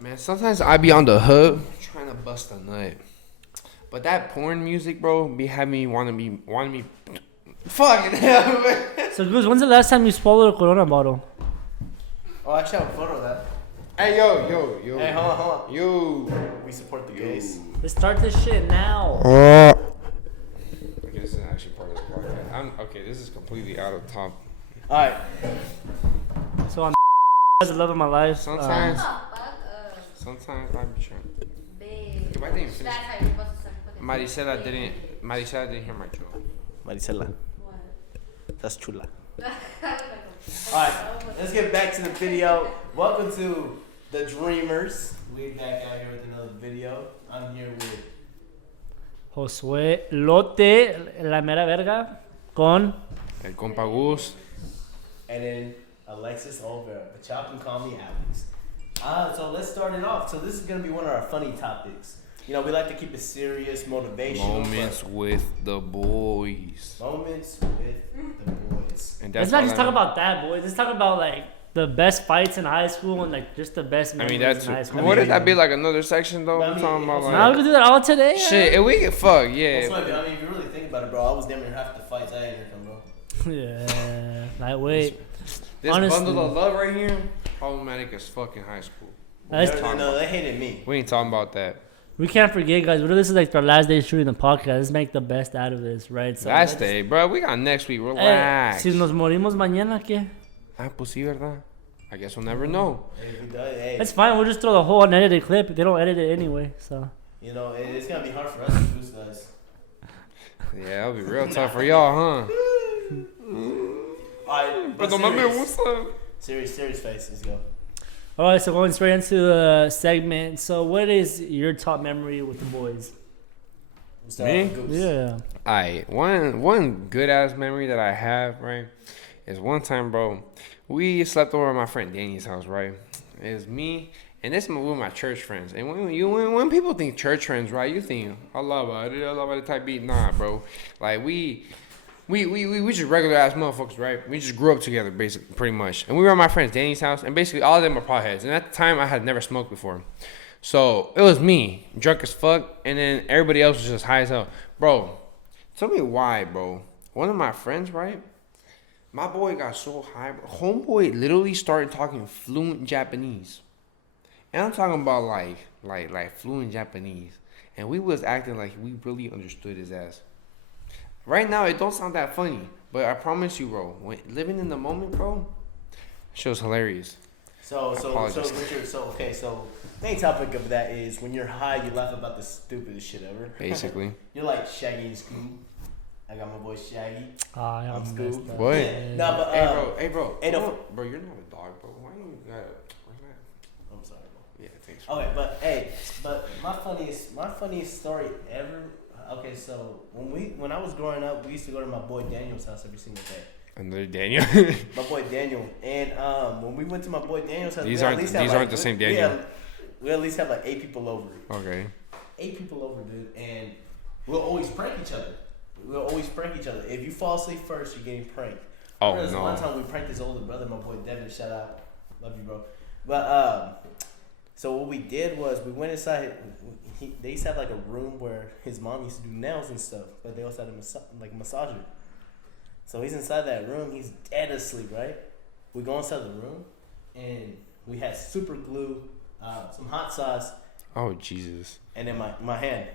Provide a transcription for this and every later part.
Man, sometimes I be on the hood trying to bust a nut. But that porn music, bro, be having me wanting me fucking hell, man. So, Goose, when's the last time you swallowed a Corona bottle? Oh, I actually have a photo of that. Hey, yo. Hey, hold on. Yo. We support the gays. Let's start this shit now. Okay, this is actually part of the podcast. Okay, this is completely out of top. Alright. So, I'm the love of my life. Sometimes I be trying. If I didn't finish. Maricela didn't hear my joke. Maricela. That's chula. Alright, let's get back to the video. Welcome to The Dreamers. We're back out here with another video. I'm here with Josué Lote, la mera verga, con... El compa Gus. and then Alexis Olvera, but y'all can call me Alex. So let's start it off. So this is gonna be one of our funny topics. You know, we like to keep it serious, motivational. Moments with the boys. Moments with the boys. And Let's not just talk about that, boys. Let's talk about, like, the best fights in high school and, like, just the best memories that's in high school. wouldn't that be like another section though? I We're mean, talking about like Now we can do that all today. shit. If we get fuck, yeah. That's why, I mean, if you really think about it, bro, I was damn near half the fights I had here, bro. Yeah, lightweight. This Honestly. bundle of love right here, problematic as fucking high school. No, they hated me. We ain't talking about that. We can't forget, guys. This is like our last day shooting the podcast. Let's make the best out of this, right? So Last day, bro. We got next week. Relax. Si nos morimos mañana, ¿qué? Pues sí, verdad. I guess we'll never know. Hey, That's fine. We'll just throw the whole unedited clip. They don't edit it anyway, so. you know, it's gonna be hard for us to lose, guys. Yeah, that'll be real tough for y'all, huh? Alright, but serious face. Let's go. All right, so going straight into the segment. So, what is your top memory with the boys? We'll start Me? off with Goose. Yeah. Alright, one good ass memory that I have, right, is one time, bro, we slept over at my friend Danny's house, right? It was me and this with my church friends. And when people think church friends, right, you think I love it type beat. Nah, bro. Like we just regular ass motherfuckers, right? We just grew up together, basically, pretty much. And we were at my friend Danny's house, and basically all of them were potheads. And at the time, I had never smoked before. So it was me, drunk as fuck, and then everybody else was just high as hell. Bro, tell me why, bro. One of my friends, right? My boy got so high, bro. Homeboy literally started talking fluent Japanese. And I'm talking about like fluent Japanese. And we was acting like we really understood his ass. Right now, it don't sound that funny, but I promise you, bro, living in the moment, bro, show's hilarious. So main topic of that is when you're high, you laugh about the stupidest shit ever. Basically. You're like Shaggy and Scoob. I got my boy Shaggy. Yeah, I'm Scoob. What? Yeah. No, but Hey, bro. Hey, no, bro, you're not a dog, bro. Why you got? Where's that? I'm sorry, bro. Yeah, thanks. Okay, but my funniest story ever. Okay, so when I was growing up, we used to go to my boy Daniel's house every single day. Another Daniel. My boy Daniel, and when we went to my boy Daniel's house, these aren't the same Daniel. We at least had like 8 people over. Okay. 8 people over, dude, and we'll always prank each other. If you fall asleep first, you're getting pranked. Oh, no. no. One time we pranked his older brother, my boy Devin. Shout out, love you, bro. But so what we did was we went inside. They used to have like a room where his mom used to do nails and stuff, but they also had a massager. So he's inside that room. He's dead asleep, right? We go inside the room, and we had super glue, some hot sauce. Oh, Jesus. And then my hand.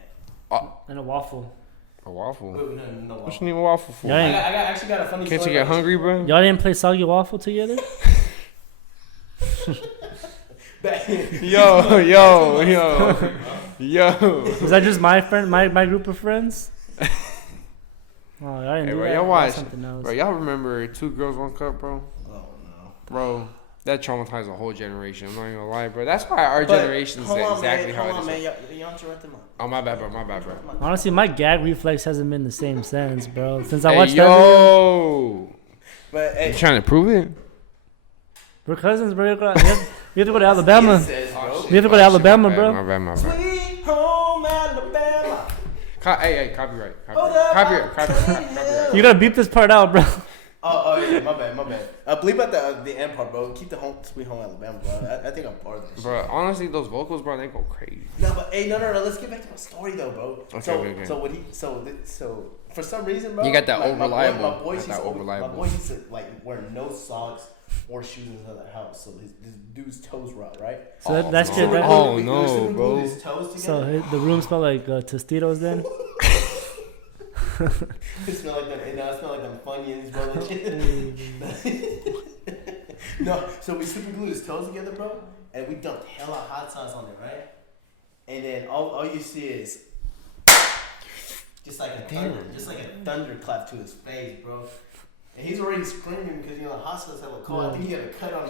And a waffle. A waffle? Wait, no What you need a waffle for? Yeah. I actually got a funny Can't story. you get hungry, bro? Y'all didn't play soggy waffle together? Yo. Was that just my friend, my group of friends? Oh, I didn't Hey, do bro, that. y'all watch. Something else. Bro, y'all remember 2 Girls, 1 Cup, bro? Oh no. Bro, that traumatized a whole generation. I'm not even gonna lie, bro. That's why our generation is exactly how it is. Man. Y'all interrupt them. Oh, my bad, bro. Honestly, my gag reflex hasn't been the same since, bro. Since I watched Hey, that video. yo. But hey, You trying to prove it? We're cousins, bro. We have to go to Alabama. says, bro. We have to go to Alabama, My bro. bad. Sweet home Alabama. Hey, copyright. Hold up, Copyright. You gotta beep this part out, bro. Oh, yeah, my bad. Bleep out the end part, bro. Keep the Sweet Home Alabama, bro. I think I'm part of that shit. Bro, honestly, those vocals, bro, they go crazy. No, but hey, no. Let's get back to my story though, bro. Okay. So for some reason, bro, You got that like, over-reliable. My boy used to like wear no socks or shoes in the house, so this dude's toes rot, right? So that's no. shit. That, Oh no, bro. His toes together. so the room smelled like Tostitos then. It smelled like them Funyuns, bro. That shit. No, so we super glued his toes together, bro, and we dumped hella hot sauce on it, right? And then all you see is just like a thunderclap to his face, bro. And he's already screaming because the hot sauce hella cold. Yeah. I think he had a cut on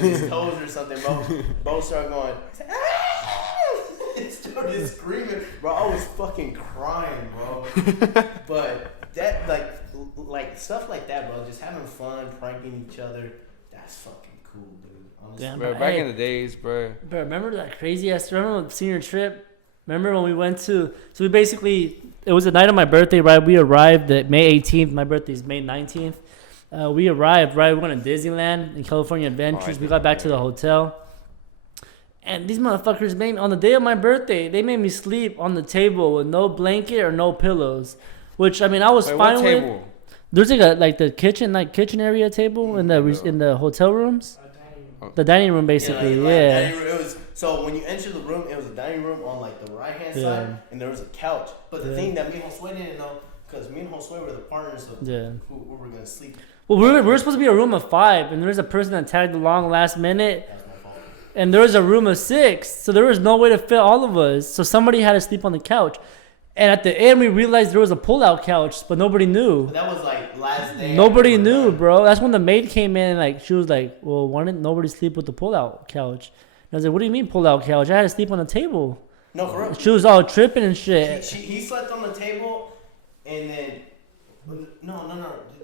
his toes or something, bro. Bo started going. He started screaming, bro. I was fucking crying, bro. But that like stuff like that, bro. Just having fun, pranking each other. That's fucking cool, dude. Honestly. Damn, Bro, back in the days, bro. Bro, remember that crazy ass? Remember senior trip? Remember when we went to? So we basically, it was the night of my birthday, right? We arrived at May 18th. My birthday is May 19th. We arrived, right? We went to Disneyland and California Adventures. We got back to the hotel. And these motherfuckers made on the day of my birthday, they made me sleep on the table with no blanket or no pillows. Which I mean, I was fine what with. table? There's like the kitchen area table in the hotel rooms. The dining room, basically, yeah. Dining room, it was, so when you enter the room, it was a dining room on like the right hand side, and there was a couch. But the thing that me and Josue didn't know, because me and Josue were the partners of who were gonna sleep. Well, we were supposed to be a room of 5, and there was a person that tagged along last minute. That's my fault. And there was a room of 6, so there was no way to fit all of us. So somebody had to sleep on the couch. And at the end, we realized there was a pull-out couch, but nobody knew. But that was like last day. Nobody knew, bro. That's when the maid came in and like she was like, "Well, why didn't nobody sleep with the pull-out couch?" And I was like, "What do you mean pull-out couch? I had to sleep on the table." No, for real. She was all tripping and shit. He slept on the table, and then no.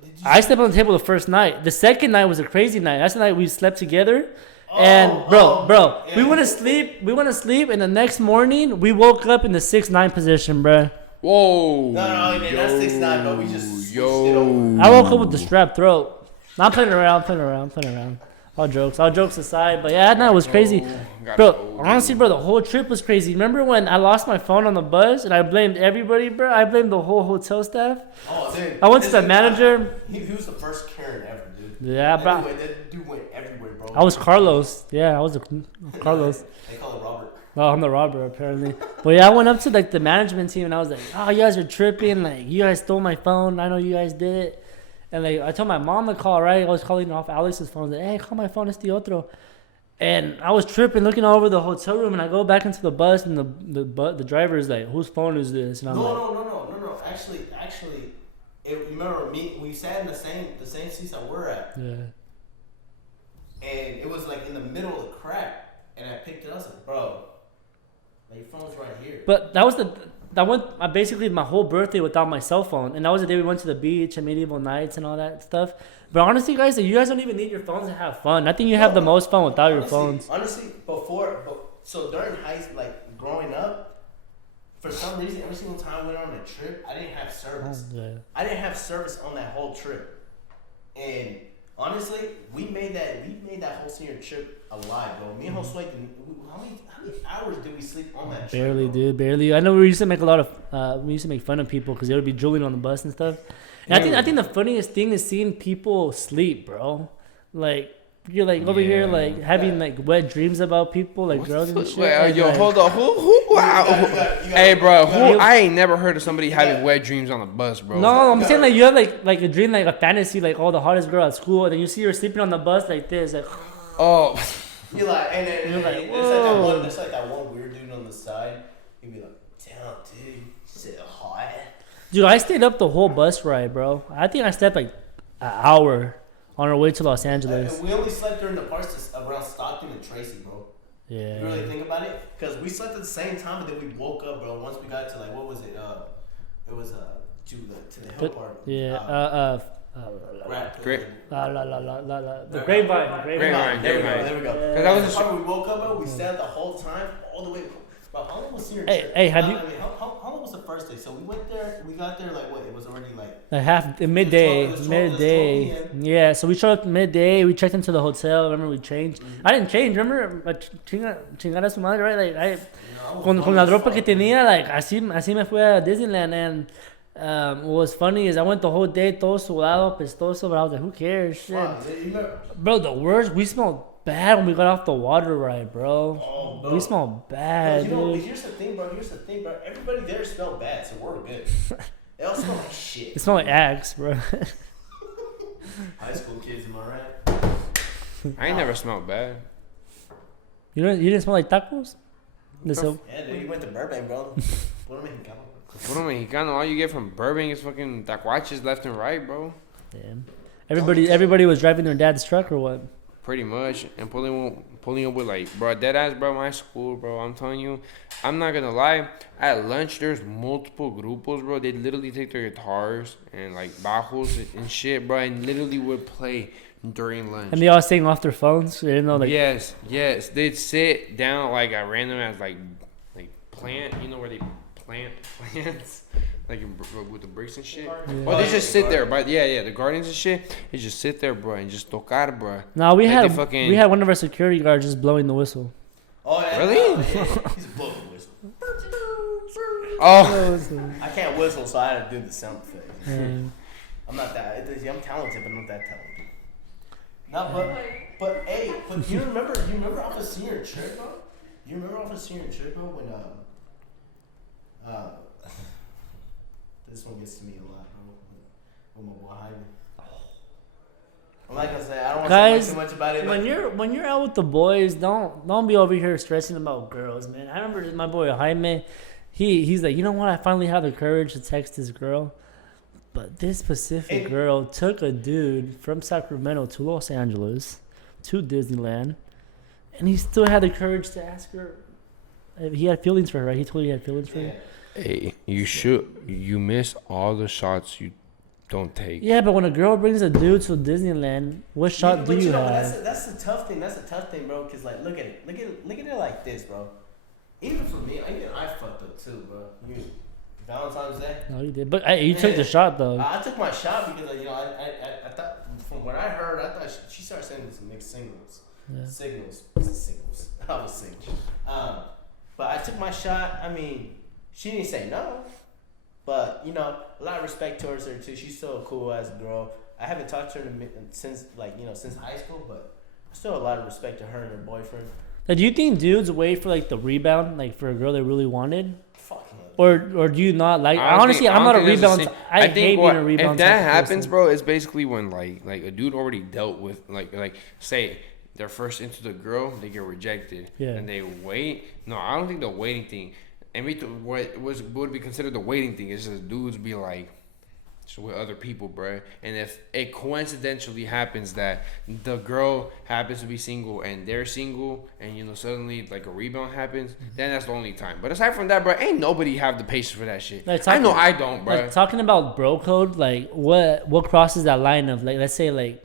Did you I slept on the table the first night. The second night was a crazy night. That's the night we slept together. And bro, yeah. we went to sleep, and the next morning we woke up in the 6'9" position, bro. Whoa. No, man, that's 6'9", bro. We just switched it over. I woke up with the strap throat. No, I'm playing around. All jokes aside, but yeah, that night was crazy, bro. Honestly, bro, the whole trip was crazy. Remember when I lost my phone on the bus and I blamed everybody, bro? I blamed the whole hotel staff. Oh, dude. I went to the manager. He was the first Karen ever, dude. Yeah, bro. That dude went everywhere, bro. I was Carlos. Yeah, I was Carlos. They call it Robert. Oh, I'm the robber apparently. But yeah, I went up to like the management team and I was like, "Oh, you guys are tripping! Like, you guys stole my phone. I know you guys did it." And like, I told my mom to call. Right, I was calling off Alex's phone. I was like, "Hey, call my phone. It's the otro." And I was tripping, looking all over the hotel room, and I go back into the bus, and the driver is like, "Whose phone is this?" And I'm No. Actually, remember me? We sat in the same seats that we're at. Yeah. And it was like in the middle of the crack, and I picked it up. I was like, "Bro, like, your phone's right here." But I basically my whole birthday without my cell phone, and that was the day we went to the beach and medieval nights and all that stuff. But honestly, guys, you guys don't even need your phones to have fun. I think you have the most fun without your phones. Honestly, so during like growing up, for some reason, every single time I went on a trip, I didn't have service. Oh, yeah. I didn't have service on that whole trip, and honestly, we made that whole senior trip alive, bro. Me and Josue, how many hours did we sleep on that trip? Barely, dude, barely. I know we used to make we used to make fun of people because they would be drooling on the bus and stuff. And I think the funniest thing is seeing people sleep, bro. Like you're like over here like having like wet dreams about people, like girls and shit. Wait, yo, like, hold on. Who? Hey, bro. I ain't never heard of somebody having wet dreams on the bus, bro. No, I'm saying like you have like a dream, like a fantasy, like the hottest girl at school, and then you see her sleeping on the bus like this, like. Oh. You're like, and then you're like, there's like that one weird dude on the side. He'd be like, "Damn, dude, shit hot." Dude, I stayed up the whole bus ride, bro. I think I slept like an hour on our way to Los Angeles. We only slept during the parts around Stockton and Tracy, bro. Yeah. You really think about it? Because we slept at the same time, but then we woke up, bro. Once we got to like, what was it? It was to the hill part. Yeah. Great. The grapevine. There we go. Yeah. That was the part we woke up, bro. We stayed the whole time, all the way. Bro, how long was senior? Hey, have you? How long was the first day? So we went there. We got there like what? It was already like Midday. It was 12 p.m. Yeah, so we showed up midday. We checked into the hotel. Remember, we changed. I didn't change. Remember, chingar a su madre, right? Like con la ropa que tenía, like así me fui a Disneyland. And what was funny is I went the whole day todo sudado, pestoso, but I was like, who cares? Shit. Wow, Bro, the worst. We smelled bad when we got off the water ride, bro. Oh, bro. We smelled bad, dude. Here's the thing, bro. Everybody there smelled bad, so we're good. They all smell like shit. It smelled like Axe, bro. High school kids, am I right? I ain't never smelled bad. You didn't smell like tacos? Yeah, dude, you went to Burbank, bro. Puro mexicano. Puro mexicano. All you get from Burbank is fucking tacuaches left and right, bro. Damn. Everybody was driving their dad's truck or what? Pretty much, and pulling up with like, bro, dead ass, bro, my school, bro. I'm telling you, I'm not gonna lie. At lunch, there's multiple grupos, bro. They literally take their guitars and like bajos and shit, bro, and literally would play during lunch. And they all sing off their phones. They didn't know, like, yes, they'd sit down like at random as like plant, you know where they plant plants. Like with the bricks and shit. Yeah. Oh, they just sit there, but yeah, the gardens and shit. They just sit there, bro, and just tocar, bro. No, we like had one of our security guards just blowing the whistle. Oh, yeah. Really? Yeah. He's blowing the whistle. Oh. I can't whistle, so I had to do the sound effect. Yeah. I'm not that. I'm talented, but not that talented. No, but you remember off of senior trip, bro? You remember off of senior trip, bro, when this one gets to me a lot, bro. With my boy Jaime. I'm not gonna say I don't want to say too much about it. When you're out with the boys, don't be over here stressing about girls, man. I remember my boy Jaime. He's like, you know what? I finally had the courage to text this girl, but this specific girl took a dude from Sacramento to Los Angeles to Disneyland, and he still had the courage to ask her. He had feelings for her, right? He told you he had feelings for her. Hey, you miss all the shots you don't take. Yeah, but when a girl brings a dude to Disneyland, what shot do you have? That's the tough thing, bro. Cause like, look at it like this, bro. Even for me, I fucked up too, bro. Valentine's Day. No, you did, but you took the shot though. I took my shot because I thought from what I heard, I thought she started sending some mixed signals. Yeah. Signals. I was single. But I took my shot. I mean, she didn't say no, but a lot of respect towards her too. She's still a cool ass girl. I haven't talked to her since high school, but still a lot of respect to her and her boyfriend. Now, do you think dudes wait for like the rebound, like for a girl they really wanted? Fuck no. Or do you not like? Honestly, I'm not a rebound. I hate being a rebound. If that happens, bro, it's basically when like a dude already dealt with like say they're first into the girl, they get rejected, and they wait. No, I don't think the waiting thing. And what would be considered the waiting thing is just dudes be like, just with other people, bro. And if it coincidentally happens that the girl happens to be single and they're single, and suddenly like a rebound happens, then that's the only time. But aside from that, bro, ain't nobody have the patience for that shit. Like I know I don't, bro. Like talking about bro code, like what crosses that line of like, let's say like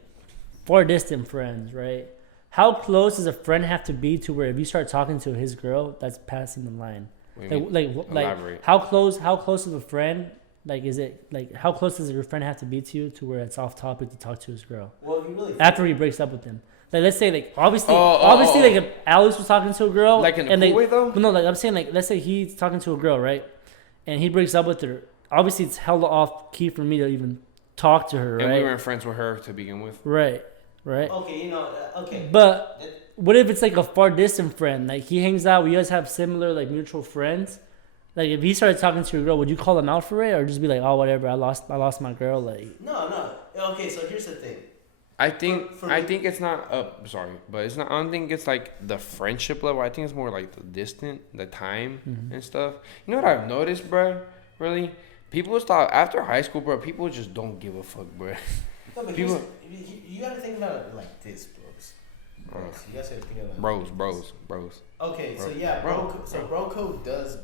4 distant friends, right? How close does a friend have to be to where if you start talking to his girl, that's passing the line? Like how close of a friend, like is it like how close does your friend have to be to you to where it's off topic to talk to his girl? Well, you really after he breaks up with him. Like let's say like obviously like if Alex was talking to a girl like in a cool way though. No, like I'm saying like let's say he's talking to a girl, right? And he breaks up with her. Obviously it's held off key for me to even talk to her, right? And we weren't friends with her to begin with. Right. Okay, okay. But what if it's like a far distant friend? Like he hangs out, we guys have similar like mutual friends. Like if he started talking to your girl, would you call him out for it, or just be like, oh whatever, I lost my girl? Like no. Okay, so here's the thing. I think it's not sorry, but it's not. I don't think it's like the friendship level. I think it's more like the time and stuff. You know what I've noticed, bro? Really, people stop after high school, bro. People just don't give a fuck, bro. No, but you gotta think about it like this, bros. You guys gotta think about it. Bros. Okay, so yeah, bro code does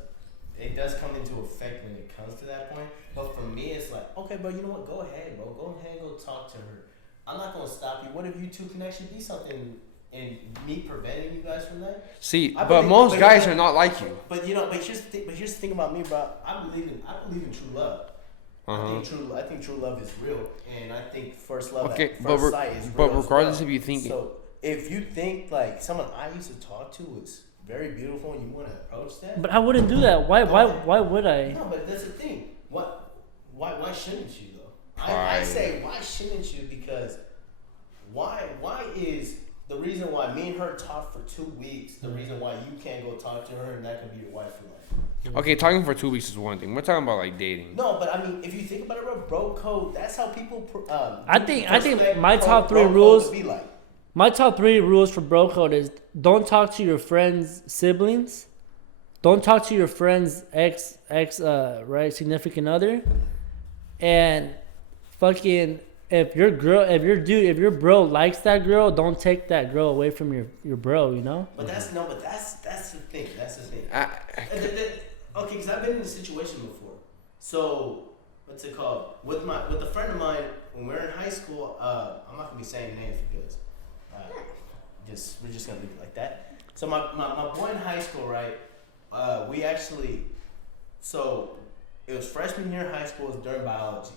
come into effect when it comes to that point. But for me, it's like, okay, bro, you know what? Go ahead, bro. Go ahead and go talk to her. I'm not gonna stop you. What if you two can actually be something and me preventing you guys from that. See, but most guys are not like you. But here's the thing about me, bro. I believe in true love. I think true love is real, and I think first love at first sight is real. But regardless if you think, so if you think like someone I used to talk to was very beautiful and you want to approach that, But I wouldn't do that. Why would I? No, but that's the thing. Why shouldn't you though? I say why shouldn't you, because why is the reason why me and her talked for 2 weeks the reason why you can't go talk to her and that could be your wife for life? Okay, talking for 2 weeks is one thing. We're talking about like dating. No, but I mean, if you think about it, bro code. That's how people. I think my top 3 rules. My top 3 rules for bro code is: don't talk to your friends' siblings, don't talk to your friends' ex significant other, and fucking if your bro likes that girl, don't take that girl away from your bro. You know. But that's the thing. That's the thing. Okay, because I've been in a situation before. So, what's it called? With a friend of mine, when we were in high school, I'm not gonna be saying names because we're just gonna leave it like that. So my boy in high school, right? We actually, so it was freshman year in high school. It was during biology.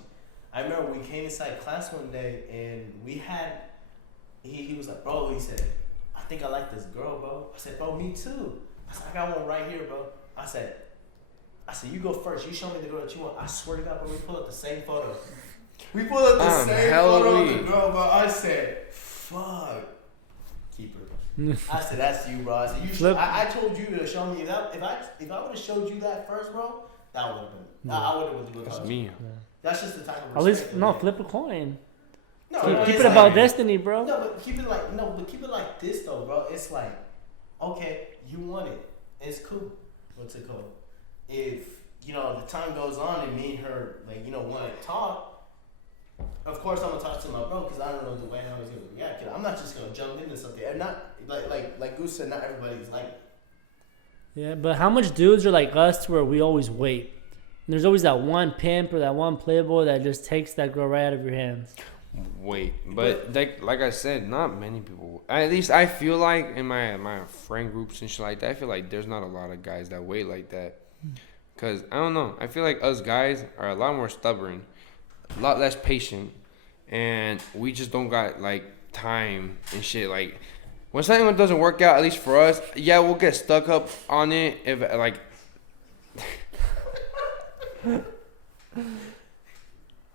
I remember we came inside class one day and we had. He was like, bro. He said, I think I like this girl, bro. I said, bro, me too. I said, I got one right here, bro. I said, you go first. You show me the girl that you want. I swear to God, bro, we pulled up the same photo. We pulled up the same photo of the girl, bro. I said, fuck. Keep her. I said, that's you, bro. I said, you should. I told you to show me. If I would have showed you that first, bro, that would have been. I would have been. That's me. Yeah. That's just the type of. At least flip a coin. No, keep it about destiny, bro. No, but keep it like this though, bro. It's like, okay, you want it. It's cool. What's it called? If the time goes on and me and her want to talk, of course I'm gonna talk to my bro because I don't know the way how he's gonna react. I'm not just gonna jump into something. And not like Goose said, not everybody's like. Yeah, but how much dudes are like us to where we always wait? And there's always that one pimp or that one playboy that just takes that girl right out of your hands. Wait, but like I said, not many people. At least I feel like in my friend groups and shit like that, I feel like there's not a lot of guys that wait like that. Cause I don't know. I feel like us guys are a lot more stubborn, a lot less patient, and we just don't got like time and shit. Like when something doesn't work out, at least for us, yeah, we'll get stuck up on it if like.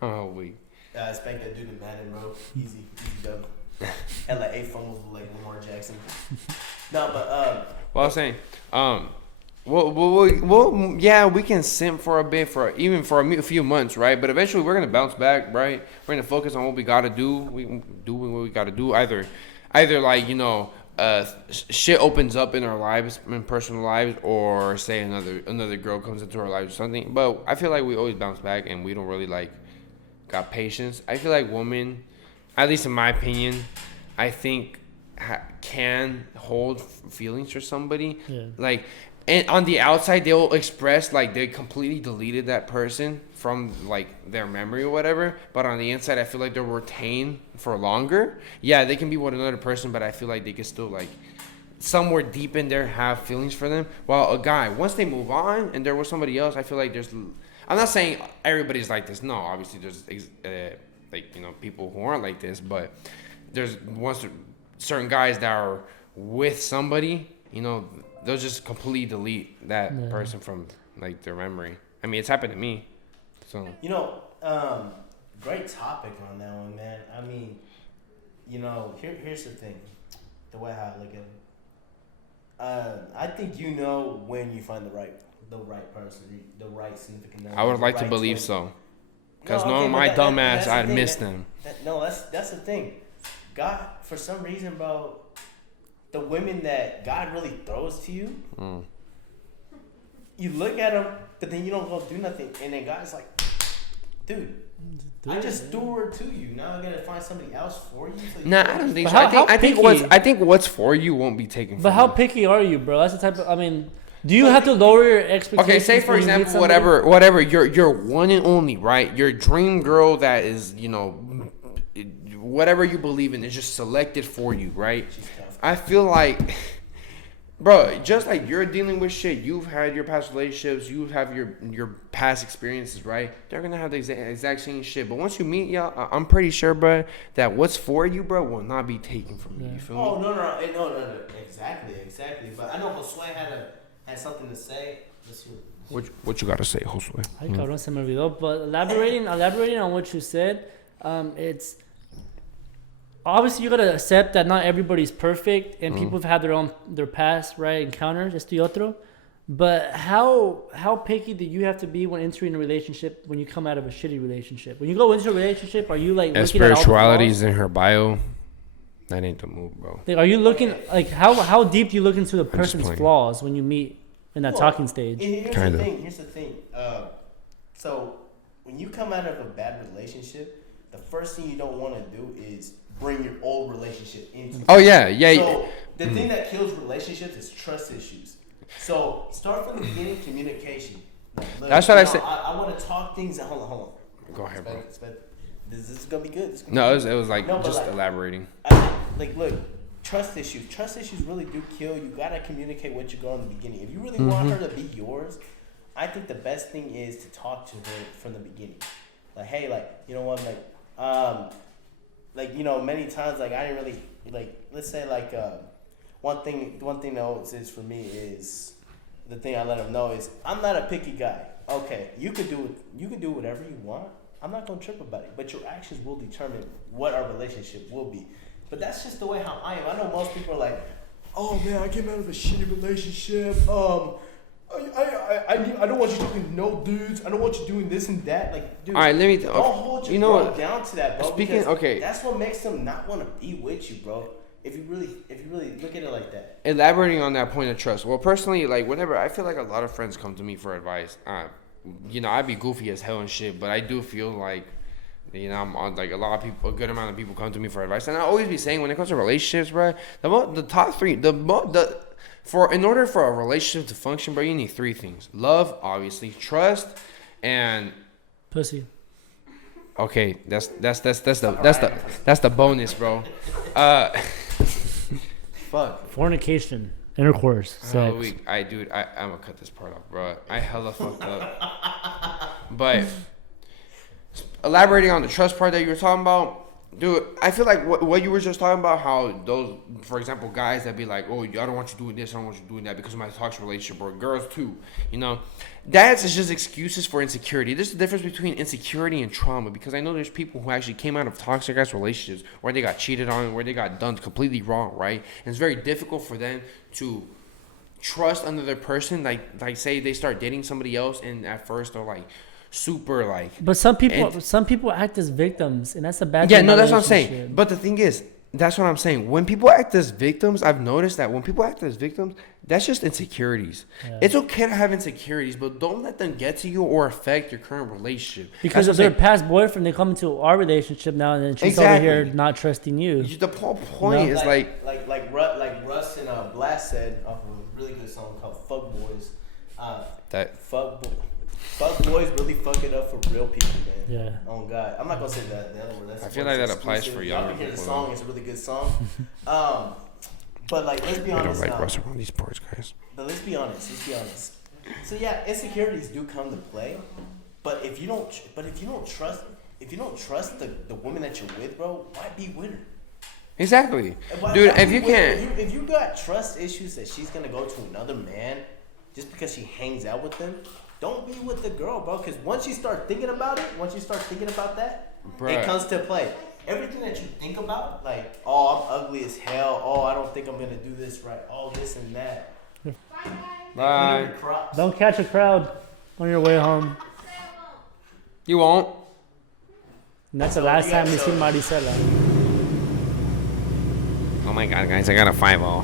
Oh wait. Spank that dude in Madden, bro. Easy dub. Had like 8 fumbles with like Lamar Jackson. No, but Well, I was saying, well, yeah, we can simp for a bit, for a few months, right? But eventually, we're gonna bounce back, right? We're gonna focus on what we gotta do. We do what we gotta do. Either like shit opens up in our lives, in personal lives, or say another girl comes into our lives or something. But I feel like we always bounce back, and we don't really like got patience. I feel like women, at least in my opinion, I think can hold feelings for somebody. Yeah. Like, and on the outside, they'll express like they completely deleted that person from like their memory or whatever. But on the inside, I feel like they'll retain for longer. Yeah, they can be with another person, but I feel like they can still like somewhere deep in there have feelings for them. While a guy, once they move on and they're with somebody else, I feel like there's. I'm not saying everybody's like this. No, obviously there's people who aren't like this, but there's certain guys that are with somebody, they'll just completely delete that person from like their memory. I mean, it's happened to me. So great topic on that one, man. I mean, here's the thing, the way how I look at it. I think when you find the right person, the right significant other. I would like to believe so. Because knowing my dumb ass, I'd miss them. That's the thing. God, for some reason, bro, the women that God really throws to you, you look at them, but then you don't go do nothing. And then God's like, dude, I just threw her to you. Now I gotta find somebody else for you. So I don't think so. I think what's for you won't be taken from you. But how picky are you, bro? That's the type of, I mean... Do you have to lower your expectations? Okay, say for example, whatever, you're one and only, right? Your dream girl that is, whatever you believe in is just selected for you, right? I feel like, bro, just like you're dealing with shit, you've had your past relationships, you have your past experiences, right? They're gonna have the exact same shit. But once you meet y'all, I'm pretty sure, bro, that what's for you, bro, will not be taken from you. You feel me? Oh no, exactly. But I know Josue had something to say. Let's hear it. What you gotta say, Josue? Ay, cabrón, se me olvidó. But elaborating on what you said, it's obviously you gotta accept that not everybody's perfect, and people have had their past encounters. Esto y otro. But how picky do you have to be when entering a relationship when you come out of a shitty relationship? When you go into a relationship, are you like looking at all the Spirituality's flaws? in her bio. That ain't the move, bro. Like, are you looking like how deep do you look into the person's playing. flaws when you meet in that talking stage? And here's Kinda. Here's the thing. So when you come out of a bad relationship, the first thing you don't want to do is bring your old relationship into it. Oh yeah. So the thing that kills relationships is trust issues. So start from the beginning, communication. Like, look, That's what I said. I want to talk things. Hold on. Go ahead, bro. This is gonna be good. No, it was like No, but just like- elaborating. Look, trust issues. Trust issues really do kill. You gotta communicate what you go in the beginning. If you really want her to be yours, I think the best thing is to talk to her from the beginning. Like, hey, like, you know what, like, you know, many times, like, I didn't really, like, let's say, like, one thing that always is for me is the thing I let them know is I'm not a picky guy. Okay, you could do whatever you want. I'm not gonna trip about it, but your actions will determine what our relationship will be. But that's just the way how I am. I know most people are like, oh man, I came out of a shitty relationship. I don't want you talking to no dudes. I don't want you doing this and that. Like, dude, All right, let me. don't hold your girl down to that, bro. Speaking, because okay. that's what makes them not want to be with you, bro. If you really look at it like that. Elaborating on that point of trust. Well, personally, like whenever I feel like a lot of friends come to me for advice, you know, I'd be goofy as hell and shit, but I do feel like, you know, I'm on like a good amount of people come to me for advice, and I always be saying when it comes to relationships, bro, the top three, in order for a relationship to function, bro, you need three things: love, obviously, trust, and Pussy. okay, that's the bonus, bro. Fuck. Fornication. Intercourse. Sex. I'm gonna cut this part off, bro. I hella fucked up. But elaborating on the trust part that you were talking about, dude, I feel like what you were just talking about, how those, for example, guys that be like, oh, I don't want you doing this, I don't want you doing that because of my toxic relationship, or girls too, you know, that's just excuses for insecurity. There's a difference between insecurity and trauma, because I know there's people who actually came out of toxic ass relationships where they got cheated on, where they got done completely wrong, right? And it's very difficult for them to trust another person, like say they start dating somebody else, and at first they're like super like. But some people act as victims, and that's a bad Yeah, thing. no, that's what I'm saying. But the thing is, that's what I'm saying. When people act as victims, I've noticed that when people act as victims, that's just insecurities. Yeah. It's okay to have insecurities, but don't let them get to you or affect your current relationship. Because of their past boyfriend, they come into our relationship now, and then she's over here not trusting you. The whole point is like Russ and Blast said off of a really good song called "Fuck Boys." Fuck boys really fuck it up for real people, man. Yeah. Oh God, I'm not gonna say that. The other word. I feel like that applies for younger people. Y'all can hear the song. It's a really good song. But like, let's be honest. I don't like Russ around these parts, guys. But let's be honest. So yeah, insecurities do come to play. But if you don't trust the woman that you're with, bro, why be with her? Exactly, dude. If you got trust issues that she's gonna go to another man just because she hangs out with them, don't be with the girl, bro. Because once you start thinking about that, it comes to play. Everything that you think about, like, oh, I'm ugly as hell. Oh, I don't think I'm gonna do this right. All this and that. Bye. Don't catch a crowd on your way home. You won't. And that's the last time we see Maricela. Oh my God, guys! I got a 5-0.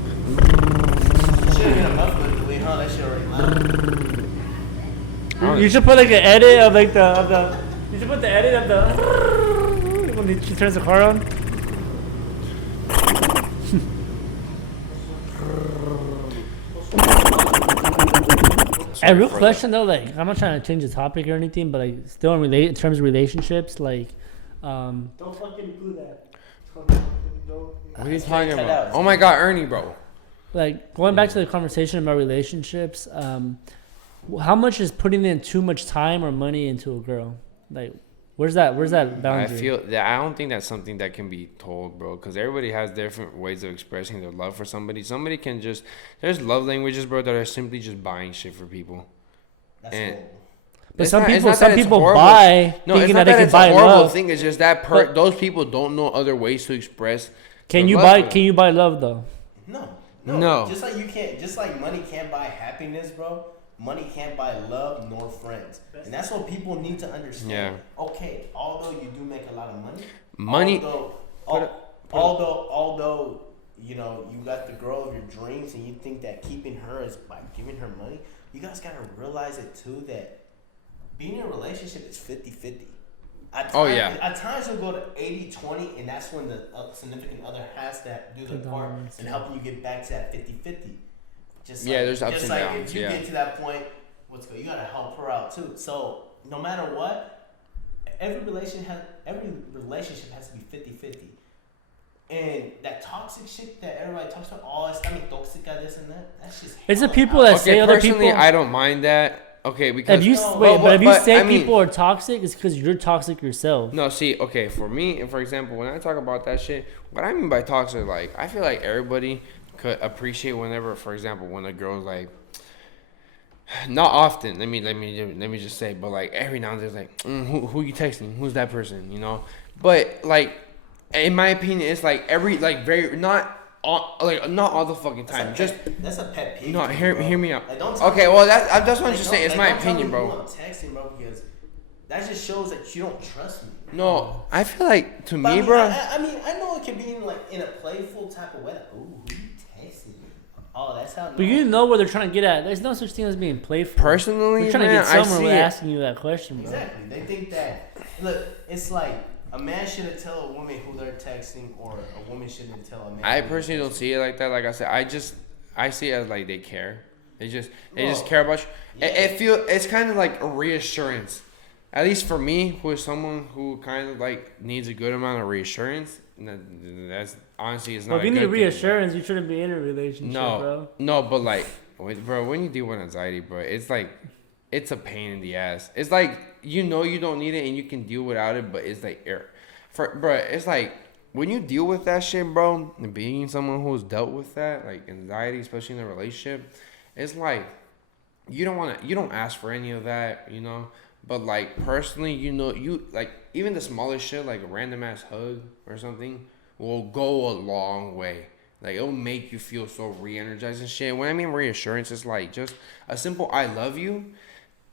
Should've been a muffler, Lee, huh? That shit already. You should put like an edit of like the. You should put the edit of the. When she turns the car on. A real question though, like I'm not trying to change the topic or anything, but like still in terms of relationships, like. Don't fucking do that. though. What are you It's talking cut about? out. Oh my God, Ernie, bro. Like going back to the conversation about relationships, how much is putting in too much time or money into a girl? Like, where's that I boundary? feel that I don't think that's something that can be told, bro, because everybody has different ways of expressing their love for somebody. Somebody can just there's love languages, bro, that are simply just buying shit for people. That's And horrible. But it's some not- it's people not that it's horrible. buy No, thinking it's not that they that can it's buy a horrible love. thing. It's just that But- those people don't know other ways to express. Can their you love buy? for them. Can you buy love though? No. Just like you can't, just like money can't buy happiness, bro. Money can't buy love nor friends, and that's what people need to understand. Yeah. Okay, although you do make a lot of money, Money. although you know you got the girl of your dreams, and you think that keeping her is by giving her money, you guys gotta realize it too that being in a relationship is 50-50. At times you'll go to 80-20, and that's when the significant other has to do the part and helping you get back to that 50-50. Just like, there's ups and downs. If you get to that point, you gotta help her out too. So no matter what, every relationship has to be 50-50. And that toxic shit that everybody talks about, it's toxica, this and that. That's just. It's the people that say other personally, people. I don't mind that. Okay, because If you say people are toxic, it's because you're toxic yourself. No, see, okay, for me, for example, when I talk about that shit, what I mean by toxic, like, I feel like everybody could appreciate whenever, for example, when a girl's like, not often, let me just say, but like every now and then, it's like, who you texting? Who's that person? You know, but like, in my opinion, it's like not all the fucking time. That's a pet peeve. No, hear me out. Like, okay, well that's what I'm just saying. It's my opinion, bro. I'm texting, bro, because that just shows that you don't trust me. No, I feel like to But me, bro. I know it can be in a playful type of way. Like, ooh, who you texting me? Oh, that's how. But you know where they're trying to get at. There's no such thing as being playful. Personally, they're trying man, to get I somewhere see with it. asking you that question, bro. Exactly. They think that. Look, it's like a man shouldn't tell a woman who they're texting, or a woman shouldn't tell a man. I personally don't see it like that. Like I said, I see it as like they care. They just care about you. Yeah. It's kind of like a reassurance. At least for me, who is someone who kind of like needs a good amount of reassurance. That's honestly it's not. Well, if you a need good reassurance, you shouldn't be in a relationship, bro. No, but like, bro, when you deal with anxiety, bro, it's like, it's a pain in the ass. It's like you don't need it and you can deal without it, but it's like bro, it's like when you deal with that shit, bro, and being someone who's dealt with that, like anxiety, especially in a relationship, it's like you don't ask for any of that, you know. But like personally, you like even the smallest shit, like a random ass hug or something, will go a long way. Like it'll make you feel so re-energized and shit. When I mean reassurance, it's like just a simple "I love you."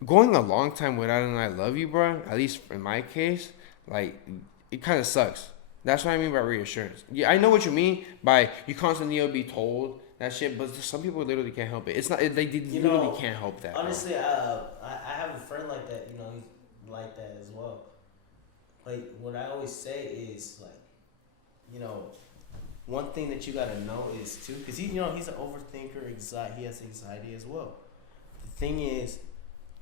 Going a long time without an "I love you," bro. At least in my case, like it kind of sucks. That's what I mean by reassurance. Yeah, I know what you mean by you constantly will be told that shit, but some people literally can't help it. It's not they literally can't help that. Honestly, I have a friend like that. You know, he's like that as well. Like what I always say is like, you know, one thing that you gotta know is too, because he's an overthinker. He has anxiety as well. The thing is,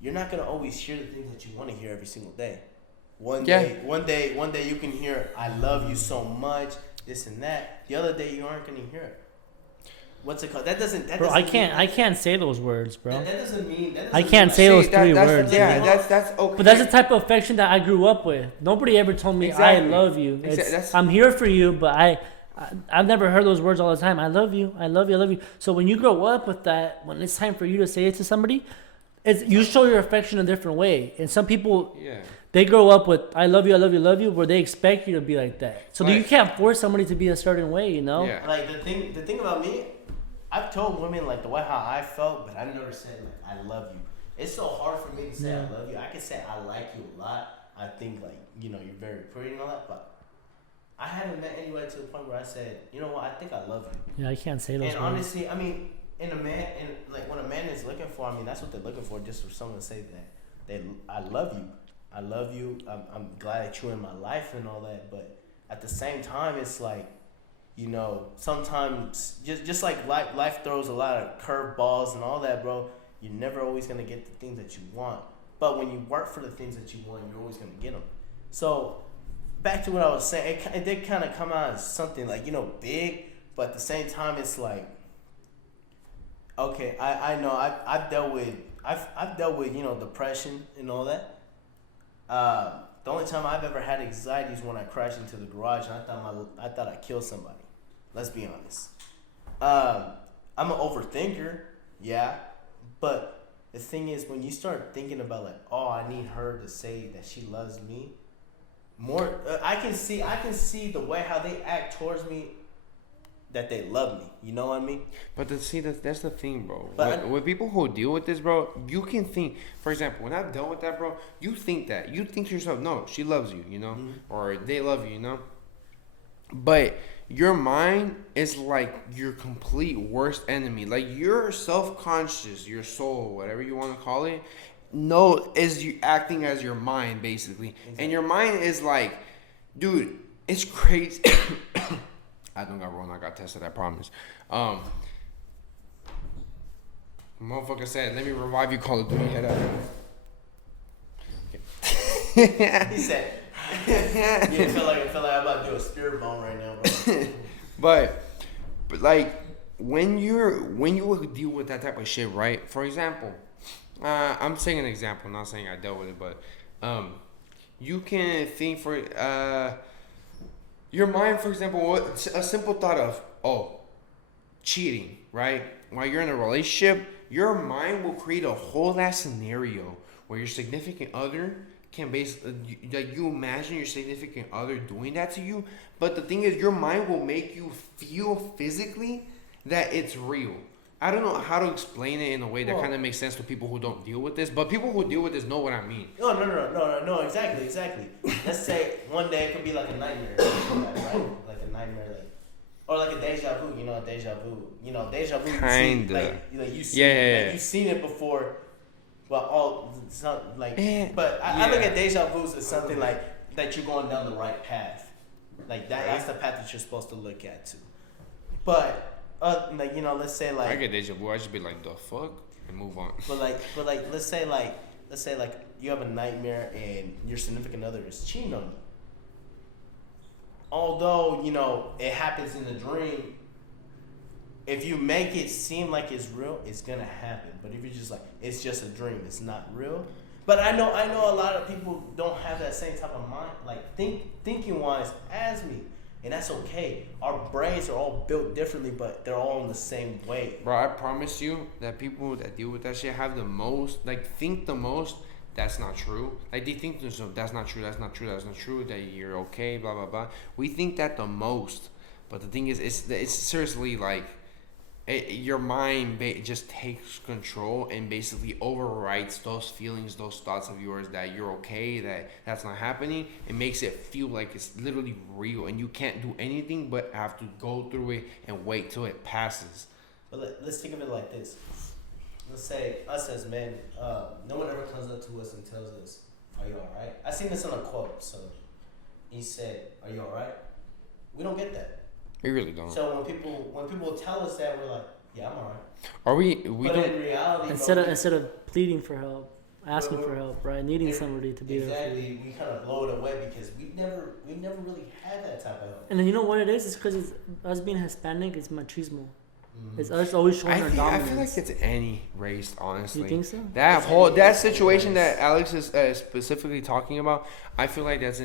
you're not gonna always hear the things that you want to hear every single day. One day you can hear "I love you so much," this and that. The other day you aren't gonna hear it. What's it called? Bro, I can't say those words, bro. That doesn't mean. I can't say those three words. Yeah, that's okay. But that's the type of affection that I grew up with. Nobody ever told me Exactly. I love you. I'm here for you, but I've never heard those words all the time. I love you. I love you. I love you. So when you grow up with that, when it's time for you to say it to somebody, you show your affection a different way. And some people, they grow up with "I love you, I love you, I love you," where they expect you to be like that. So you can't force somebody to be a certain way, you know? Yeah. Like the thing about me, I've told women like the way how I felt, but I never said like "I love you." It's so hard for me to say "I love you." I can say "I like you" a lot. I think like you're very pretty and all that, but I haven't met anybody to the point where I said, you know what, I think I love you. Yeah, I can't say those words. And honestly, I mean, when a man is looking for, I mean, that's what they're looking for, just for someone to say that I love you. I love you. I'm glad that you're in my life and all that. But at the same time, it's like, sometimes just like life throws a lot of curveballs and all that, bro. You're never always gonna get the things that you want. But when you work for the things that you want, you're always gonna get them. So back to what I was saying, it did kind of come out as something like, big, but at the same time, it's like, okay, I know I've dealt with depression and all that. The only time I've ever had anxiety is when I crashed into the garage and I thought I killed somebody. Let's be honest. I'm an overthinker, yeah, but the thing is, when you start thinking about like, oh, I need her to say that she loves me, more, I can see the way how they act towards me, that they love me. You know what I mean? But that's the thing, bro. But with people who deal with this, bro, you can think. For example, when I've dealt with that, bro, you think to yourself, no, she loves you, or they love you, But your mind is like your complete worst enemy. Like your self-conscious, your soul, whatever you want to call it, is you acting as your mind basically. Exactly. And your mind is like, dude, it's crazy. I don't got wrong. I got tested. I promise. Motherfucker said, "Let me revive you, Call of Duty." Head up. Okay. He said, "Yeah, I feel like I'm about to do a spirit bomb right now, bro." but like when you deal with that type of shit, right? For example, I'm saying an example, not saying I dealt with it, but you can think for your mind, for example, a simple thought of, cheating, right? While you're in a relationship, your mind will create a whole ass scenario where your significant other can you imagine your significant other doing that to you. But the thing is, your mind will make you feel physically that it's real. I don't know how to explain it in a way that kind of makes sense to people who don't deal with this, but people who deal with this know what I mean. No, exactly. Let's say one day it could be like a nightmare, right? Like a nightmare, or like a deja vu. Deja vu. Kinda. You've seen it before. Well, it's not like. But I look at deja vus as something like that you're going down the right path, like that. That's the path that you're supposed to look at too. But. Let's say like I get deja vu. I just be like, the fuck, and move on. But let's say you have a nightmare and your significant other is cheating on you. Although it happens in the dream, if you make it seem like it's real, it's gonna happen. But if you're just like, it's just a dream, it's not real. But I know a lot of people don't have that same type of mind, like thinking wise as me. And that's okay. Our brains are all built differently, but they're all in the same way. Bro, I promise you that people that deal with that shit have the most, think the most. That's not true. Like, they think to themselves, that's not true, that you're okay, blah, blah, blah. We think that the most. But the thing is, it's seriously like, your mind just takes control and basically overwrites those feelings, those thoughts of yours that you're okay, that's not happening. It makes it feel like it's literally real, and you can't do anything but have to go through it and wait till it passes. But let's think of it like this. Let's say us as men, no one ever comes up to us and tells us, "Are you all right?" I seen this on a quote. So he said, "Are you all right?" We don't get that. We really don't. So when people tell us that, we're like, "Yeah, I'm alright." Are we but don't in reality, instead of pleading for help, asking for help, right? Needing somebody to be there. Exactly. We kind of blow it away because we never really had that type of help. And then you know what it is? It's because us being Hispanic, it's machismo. Mm-hmm. It's us always showing our dominance. I feel like it's any race, honestly. You think so? That situation that Alex is specifically talking about, I feel like that's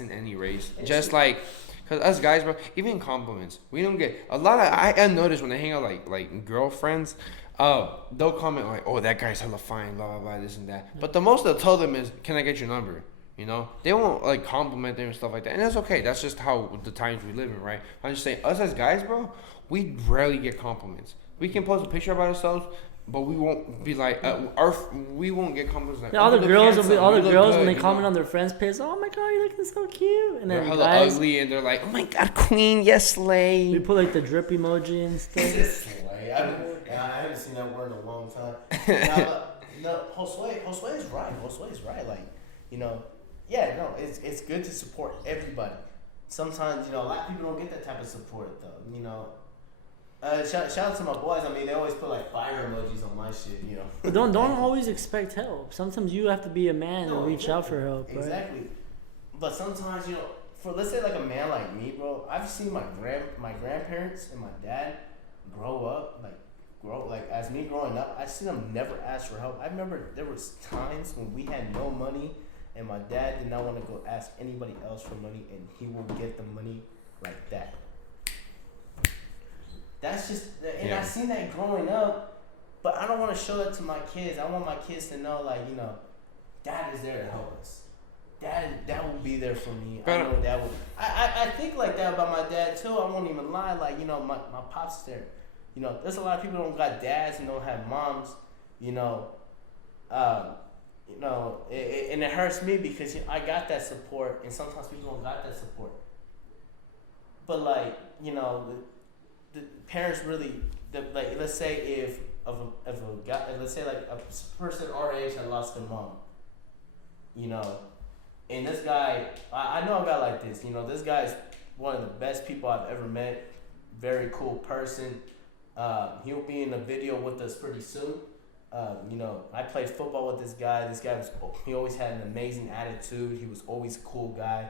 in any race. Just like. Because us guys, bro, even compliments, we don't get a lot of. I notice when I hang out like girlfriends, they'll comment like, "Oh, that guy's hella fine," blah blah blah, this and that. But the most they'll tell them is, "Can I get your number?" They won't like compliment them and stuff like that, and that's okay. That's just how the times we live in, right? I'm just saying, us as guys, bro, we rarely get compliments. We can post a picture about ourselves. But we won't be like we won't get compliments like all the girls when they comment on their friends' page, "Oh my god, you're looking so cute," and then they're guys, ugly and they're like, "Oh my god, queen, yes, slay." We put like the drip emoji and stuff. I haven't seen that word in a long time. Josue is right. Like, it's good to support everybody. Sometimes a lot of people don't get that type of support though. Shout out to my boys. I mean, they always put like fire emojis on my shit. But don't always expect help. Sometimes you have to be a man and reach out for help. Right? Exactly. But sometimes for let's say like a man like me, bro. I've seen my grandparents and my dad grow as me growing up. I seen them never ask for help. I remember there was times when we had no money, and my dad did not want to go ask anybody else for money, and he will get the money like that. That's just, and I seen that growing up, but I don't want to show that to my kids. I want my kids to know, like, you know, Dad is there to help us. Dad will be there for me. I know Dad will. I think like that about my dad too. I won't even lie. Like, you know, my pops is there. You know, there's a lot of people who don't got dads and don't have moms. You know, and it hurts me because I got that support, and sometimes people don't got that support. But like, you know, the parents really, like, let's say if a guy, let's say like a person our age had lost their mom, you know, and this guy, I know a guy like this, you know, this guy's one of the best people I've ever met, very cool person. He'll be in a video with us pretty soon. You know, I played football with this guy. He always had an amazing attitude. He was always a cool guy.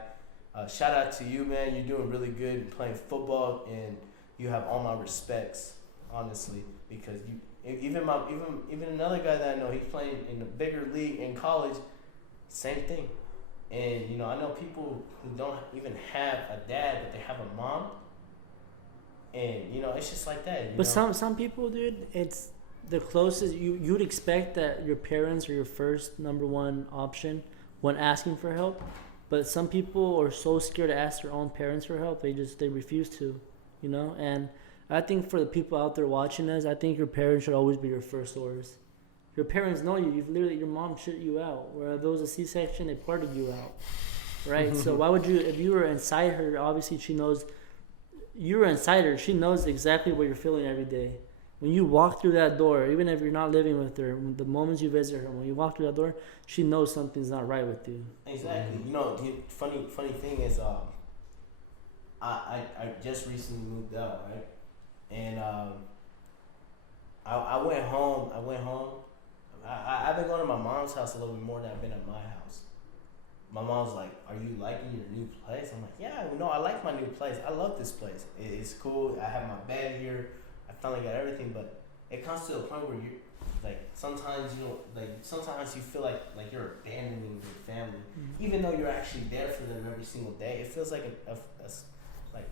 Shout out to you, man. You're doing really good playing football, and you have all my respects, honestly, because you even another guy that I know, he's playing in a bigger league in college, same thing. And you know, I know people who don't even have a dad, but they have a mom, and you know, it's just like that. But some people, dude, it's the closest you'd expect that your parents are your first number one option when asking for help. But some people are so scared to ask their own parents for help, they refuse to, you know. And I think for the people out there watching us, I think your parents should always be your first source. Your parents know you. Your mom shit you out. Where if it was a C-section, they parted you out, right? So why would you? If you were inside her, obviously she knows. You were inside her. She knows exactly what you're feeling every day. When you walk through that door, even if you're not living with her, the moments you visit her, when you walk through that door, she knows something's not right with you. Exactly. You know, the funny thing is, I just recently moved out, right? And I went home. I've been going to my mom's house a little bit more than I've been at my house. My mom's like, "Are you liking your new place?" I'm like, "Yeah, no, I like my new place. I love this place. It's cool. I have my bed here. I finally got everything." But it comes to a point where you, like, sometimes you feel like you're abandoning your family, even though you're actually there for them every single day. It feels like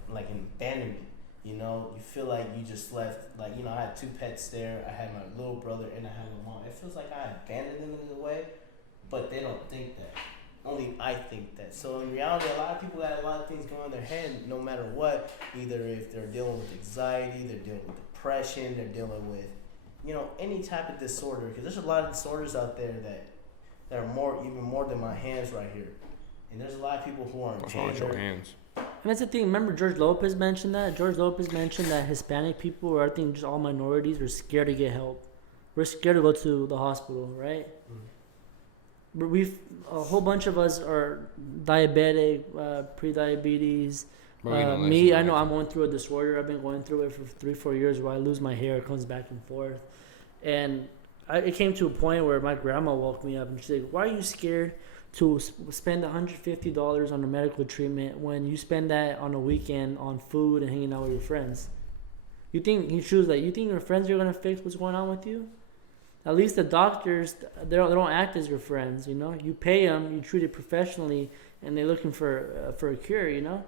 like an abandonment. You know, you feel like you just left. Like, you know, I had 2 pets there. I had my little brother and I had my mom. It feels like I abandoned them in a way, but they don't think that. Only I think that. So in reality, a lot of people got a lot of things going on in their head, no matter what. Either if they're dealing with anxiety, they're dealing with depression, they're dealing with, you know, any type of disorder. Because there's a lot of disorders out there that are even more than my hands right here. And there's a lot of people who aren't. What's wrong with your hands? And that's the thing. Remember, George Lopez mentioned that. George Lopez mentioned that Hispanic people, or I think just all minorities, are scared to get help. We're scared to go to the hospital, right? But a whole bunch of us are diabetic, pre-diabetes. Me, I know I'm going through a disorder. I've been going through it for 3-4 years where I lose my hair. It comes back and forth. And it came to a point where my grandma woke me up and she's like, "Why are you scared to spend $150 on a medical treatment when you spend that on a weekend on food and hanging out with your friends?" You think your friends are going to fix what's going on with you? At least the doctors, they don't act as your friends, you know. You pay them, you treat it professionally, and they're looking for a cure, you know.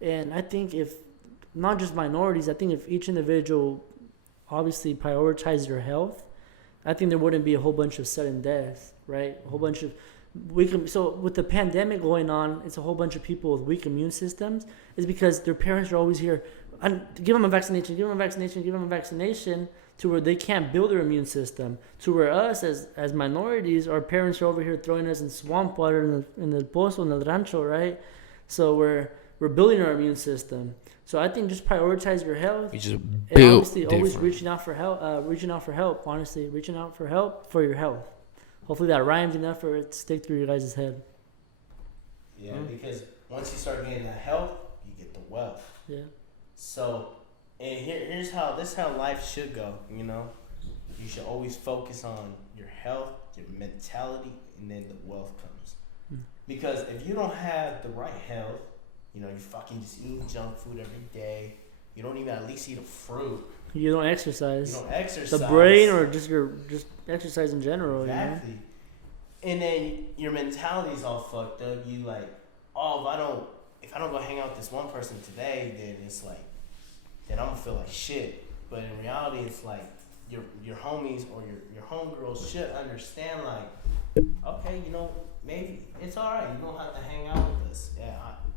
And I think if not just minorities, I think if each individual obviously prioritized their health, I think there wouldn't be a whole bunch of sudden deaths, right? A whole bunch of so with the pandemic going on, it's a whole bunch of people with weak immune systems. It's because their parents are always here, give them a vaccination, to where they can't build their immune system. To where us as minorities, our parents are over here throwing us in swamp water in the pozo, in the rancho, right? So we're building our immune system. So I think just prioritize your health. You just and built obviously different. always reaching out for help. Honestly, reaching out for help for your health. Hopefully that rhymes enough for it to stick through your guys' head. Yeah, because once you start getting the health, you get the wealth. Yeah. So, and here's how life should go, you know? You should always focus on your health, your mentality, and then the wealth comes. Because if you don't have the right health, You know, you fucking just eating junk food every day. You don't even at least eat a fruit. You don't exercise. You don't exercise. The brain or just exercise in general. Exactly. You know? And then your mentality's all fucked up. You like, oh, if I don't go hang out with this one person today, then it's like, then I'm gonna feel like shit. But in reality, it's like your homies or your homegirls should understand, like, okay, you know, maybe it's all right. You don't have to hang out with us. Yeah,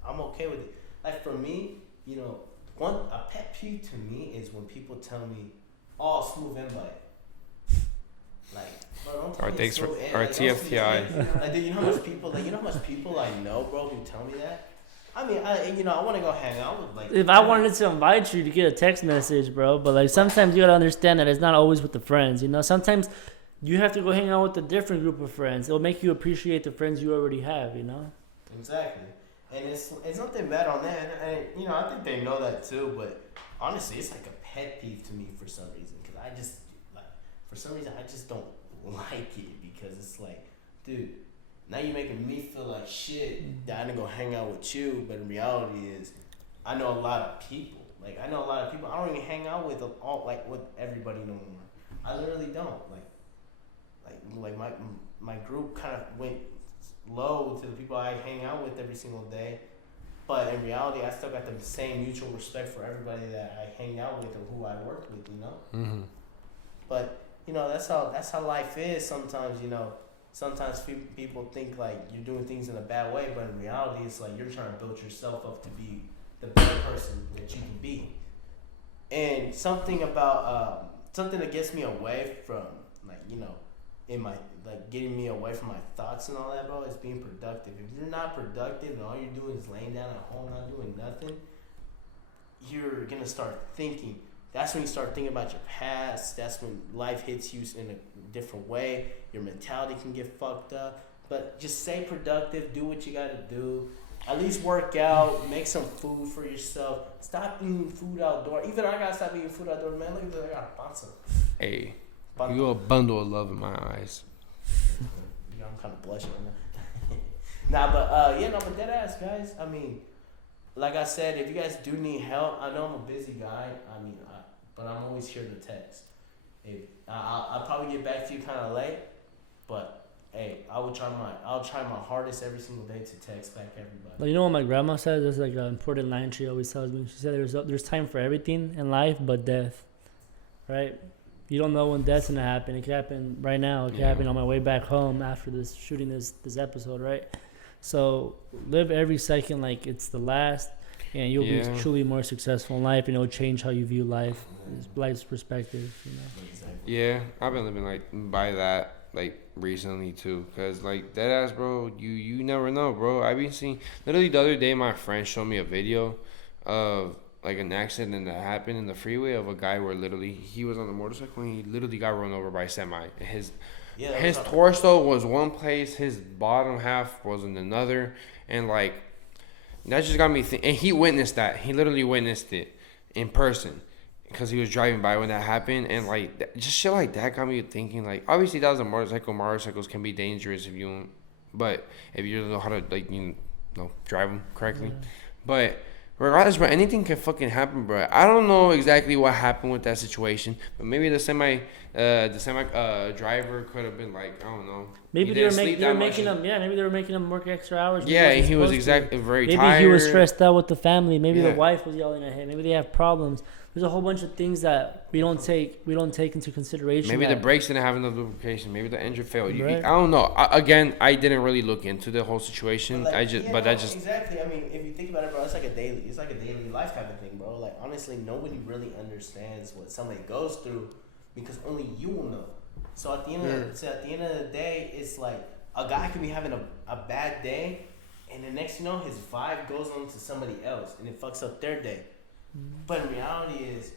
I'm okay with it. Like for me, you know, a pet peeve to me is when people tell me, "Oh, smooth invite." Like, bro, don't tell Or me thanks for smooth or invite. Don't tell me- TFTI. Like, dude, you know how much people I know, bro, who tell me that. I mean, I want to go hang out with like. If I wanted to invite you to get a text message, bro, but like sometimes you gotta understand that it's not always with the friends. You know, sometimes you have to go hang out with a different group of friends. It'll make you appreciate the friends you already have. You know. Exactly, and it's nothing bad on that, and you know I think they know that too. But honestly, it's like a pet peeve to me for some reason, because I just don't like it, because it's like, dude, now you're making me feel like shit that I didn't go hang out with you. But in reality is, I know a lot of people. Like I know a lot of people. I don't even hang out with with everybody no more. I literally don't. Like my group kind of went low to the people I hang out with every single day. But in reality, I still got the same mutual respect for everybody that I hang out with or who I work with. You know. Mm-hmm. But you know that's how life is. Sometimes you know. Sometimes people think like you're doing things in a bad way, but in reality, it's like you're trying to build yourself up to be the better person that you can be. And something about something that gets me away from, like, you know, in my, like, getting me away from my thoughts and all that, bro, is being productive. If you're not productive and all you're doing is laying down at home not doing nothing, you're gonna start thinking. That's when you start thinking about your past. That's when life hits you in a different way. Your mentality can get fucked up. But just stay productive. Do what you gotta do. At least work out. Make some food for yourself. Stop eating food outdoors. Even I gotta stop eating food outdoors, man. Look at that. I got a panza. Hey, you're a bundle of love in my eyes. Yeah, I'm kind of blushing right now. But dead ass, guys. I mean, like I said, if you guys do need help, I know I'm a busy guy. But I'm always here to text. I'll probably get back to you kind of late, but hey, I'll try my hardest every single day to text back everybody. Well, you know what my grandma said? There's like an important line she always tells me. She said there's time for everything in life but death, right? You don't know when death's gonna happen. It could happen right now. It could happen on my way back home after shooting this episode, right? So live every second like it's the last, and you'll be truly more successful in life, and it'll change how you view life, life's perspective, you know. Yeah, I've been living like by that like recently too, cause like that ass, bro. You never know, bro. I've been seeing literally the other day. My friend showed me a video of like an accident that happened in the freeway of a guy where literally he was on a motorcycle and he literally got run over by a semi. His torso was one place, his bottom half was in another, and like that just got me thinking. And he witnessed that. He literally witnessed it in person because he was driving by when that happened. And like just shit like that got me thinking. Like obviously that was a motorcycle. Motorcycles can be dangerous if you don't know how to drive them correctly. Yeah. But regardless, bro, anything can fucking happen, bro. I don't know exactly what happened with that situation, but maybe the semi driver could have been like, I don't know. Maybe they were making him work extra hours. Yeah, and he was very tired. Maybe he was stressed out with the family. Maybe the wife was yelling at him. Maybe they have problems. There's a whole bunch of things that we don't take into consideration. Maybe the brakes didn't have enough lubrication. Maybe the engine failed. Right. I don't know. Again, I didn't really look into the whole situation. Exactly. I mean, if you think about it, bro, it's like a daily life type of thing, bro. Like honestly, nobody really understands what somebody goes through because only you will know. So at the end of the day, it's like a guy can be having a bad day, and the next you know, his vibe goes on to somebody else, and it fucks up their day. But in reality is,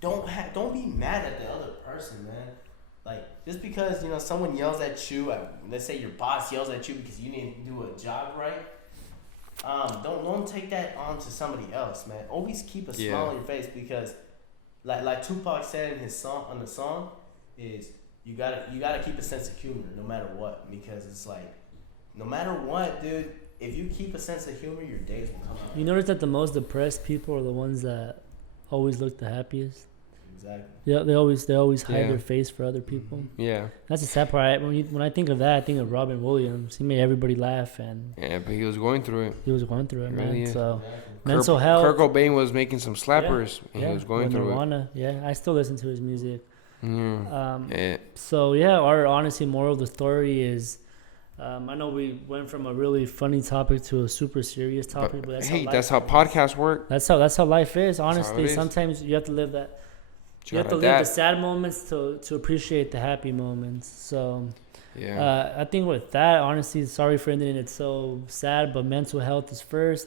don't be mad at the other person, man. Like just because you know someone yells at you, let's say your boss yells at you because you didn't do a job right. Don't take that on to somebody else, man. Always keep a smile on your face because, like Tupac said in his song is you gotta keep a sense of humor no matter what, because it's like no matter what, dude. if you keep a sense of humor, your days will come out. You notice that the most depressed people are the ones that always look the happiest. Exactly. Yeah, they always hide Yeah. their face for other people. Yeah. That's the sad part. When I think of that, I think of Robin Williams. He made everybody laugh, and Yeah, but he was going through it. he was going through it, He man. really is. So Exactly. mental health. Kurt Cobain was making some slappers, and yeah, he was going with through Nirvana. Yeah, I still listen to his music. it. Yeah. Yeah. So yeah, our honestly moral of the story is, I know we went from a really funny topic to a super serious topic, but that's Hey, how that's life how podcasts work. That's how life is. how it Honestly, is. sometimes you have to live that. You have to gotta live the adapt. sad moments to appreciate the happy moments. So Yeah. I think with that, honestly, sorry for ending it so sad, but mental health is first.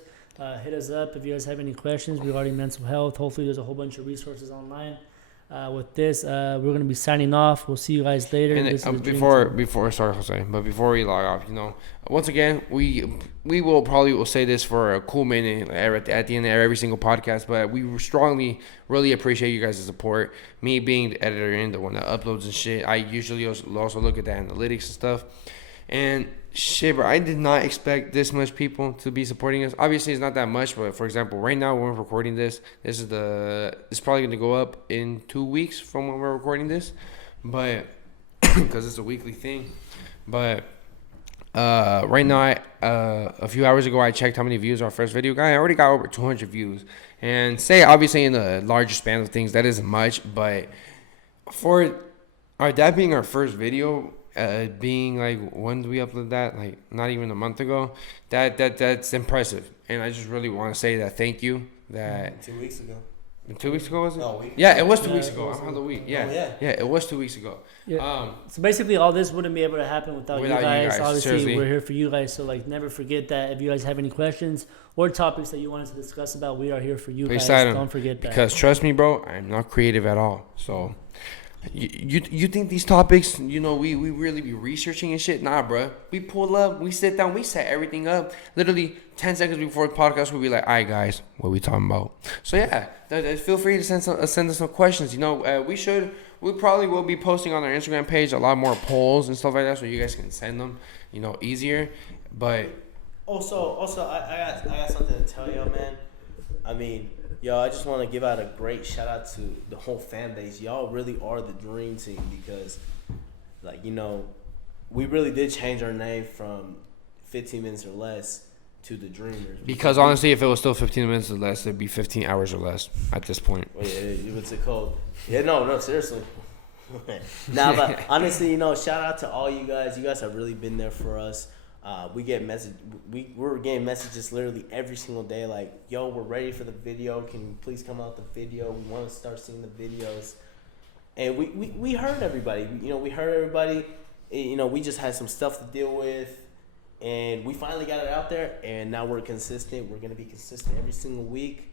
Hit us up if you guys have any questions regarding mental health. Hopefully, there's a whole bunch of resources online. With this, we're gonna be signing off. We'll see you guys later. And This is the Dream before sorry Jose, but before we log off, once again we will probably say this for a cool minute at the end of every single podcast, but we strongly really appreciate you guys' support. Me being the editor and the one that uploads and shit, I usually also look at the analytics and stuff. And shit, bro, I did not expect this much people to be supporting us. Obviously, it's not that much, but for example, right now when we're recording this, it's probably going to go up in 2 weeks from when we're recording this, but because it's a weekly thing. But right now, a few hours ago, I checked how many views our first video got. I already got over 200 views, and say obviously in the larger span of things, that isn't much, but for that being our first video. Being like, when do we upload that? Like not even a month ago. That's impressive, and I just really want to say that thank you. That 2 weeks ago. 2 weeks ago was it? No, a week. Yeah, it was 2 Yeah, weeks it ago. was I'm Halloween. Oh, Yeah, yeah. it was 2 weeks ago. Yeah. So basically, all this wouldn't be able to happen without you guys. Obviously, seriously. we're here for you guys. So never forget that. If you guys have any questions or topics that you want us to discuss about, we are here for you Please guys. cite 'em, Don't forget that. because trust me, bro, I'm not creative at all. So. You think these topics, we really be researching and shit? Nah, bro. We pull up, we sit down, we set everything up. Literally 10 seconds before the podcast, we'll be like, all right, guys, what we talking about? So, yeah, feel free to send us some questions. We probably will be posting on our Instagram page a lot more polls and stuff like that so you guys can send them, easier. But Also, I got something to tell y'all, man. I mean, I just want to give out a great shout out to the whole fan base. Y'all really are the dream team because, we really did change our name from 15 minutes or less to the Dreamers. because honestly, if it was still 15 minutes or less, it'd be 15 hours or less at this point. Well, yeah, what's it called? Yeah, no, seriously. Nah, but honestly, shout out to all you guys. You guys have really been there for us. We get we're getting messages literally every single day like, yo, we're ready for the video. Can you please come out the video? We want to start seeing the videos. And we heard everybody. We heard everybody. We just had some stuff to deal with. And we finally got it out there. And now we're consistent. We're going to be consistent every single week.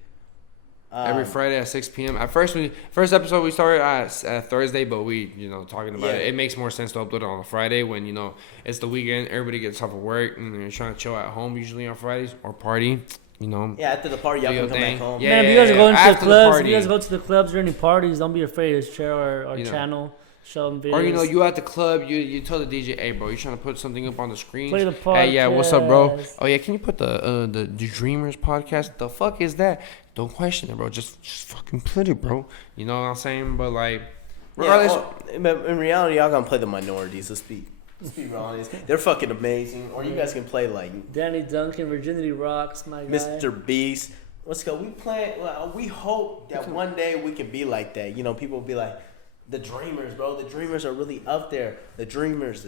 Every Friday at 6 p.m. At first episode we started at Thursday, but we, talking about it. It makes more sense to upload it on a Friday when, it's the weekend. Everybody gets off of work and they're trying to chill at home usually on Fridays or party, Yeah, after the party, y'all can come back home. Yeah, Man, if you guys are going to the after clubs, party. if you guys go to the clubs or any parties, don't be afraid to share our channel, show them videos. Or, you at the club, you tell the DJ, hey, bro, you trying to put something up on the screen? Play the Hey, yeah, what's up, bro? podcast. Oh, yeah, can you put the Dreamers podcast? The fuck is that? Don't question it, bro. Just fucking put it, bro. You know what I'm saying? But, regardless. But in reality, y'all gonna play the minorities. Let's be real honest. They're fucking amazing. Or you guys can play like Danny Duncan, Virginity Rocks, my guy. Mr. Beast. Let's go. We hope that one day we can be like that. People will be like, the Dreamers, bro. The Dreamers are really up there. The Dreamers.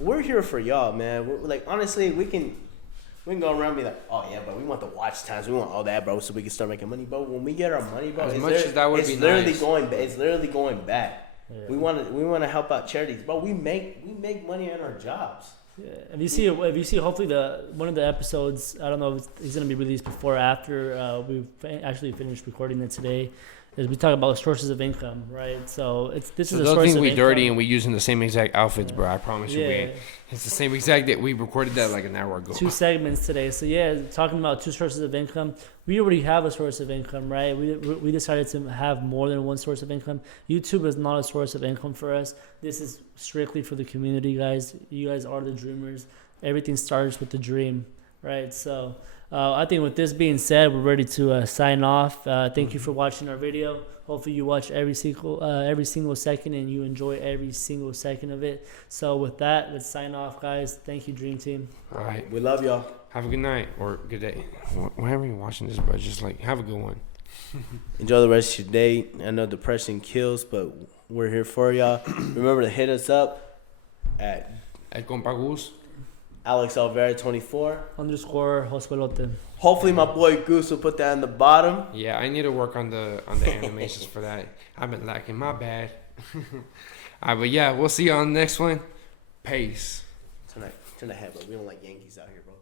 We're here for y'all, man. We're like, honestly, we can go around and be like, oh yeah, bro, we want the watch times, we want all that, bro, so we can start making money, bro. When we get our money, bro, As much as that would be nice. It's literally going back. Yeah. We want to help out charities, bro. We make money in our jobs. Yeah. If you see, hopefully one of the episodes, I don't know if it's gonna be released before or after we've actually finished recording it today. Is we talk about sources of income, right? So this is a don't source think of we income. dirty and we using the same exact outfits, bro. I promise you, we Yeah. ain't. It's the same exact that we recorded that like an hour ago. 2 segments today. So yeah, talking about 2 sources of income. We already have a source of income, right? We decided to have more than one source of income. YouTube is not a source of income for us. This is strictly for the community, guys. You guys are the Dreamers. everything starts with the dream, right? So I think with this being said, we're ready to sign off. Thank you for watching our video. Hopefully you watch every single second and you enjoy every single second of it. So with that, let's sign off, guys. Thank you, Dream Team. All right. We love y'all. Have a good night or good day. Whenever you're watching this, bro, just like have a good one. Enjoy the rest of your day. I know depression kills, but we're here for y'all. Remember to hit us up at El Compa Gus. Alex Alvera 24. _ Jospelote. Hopefully my boy Goose will put that in the bottom. Yeah, I need to work on the animations for that. I've been lacking. My bad. All right, but yeah, we'll see you on the next one. Peace. Turn that head, bro. We don't like Yankees out here, bro.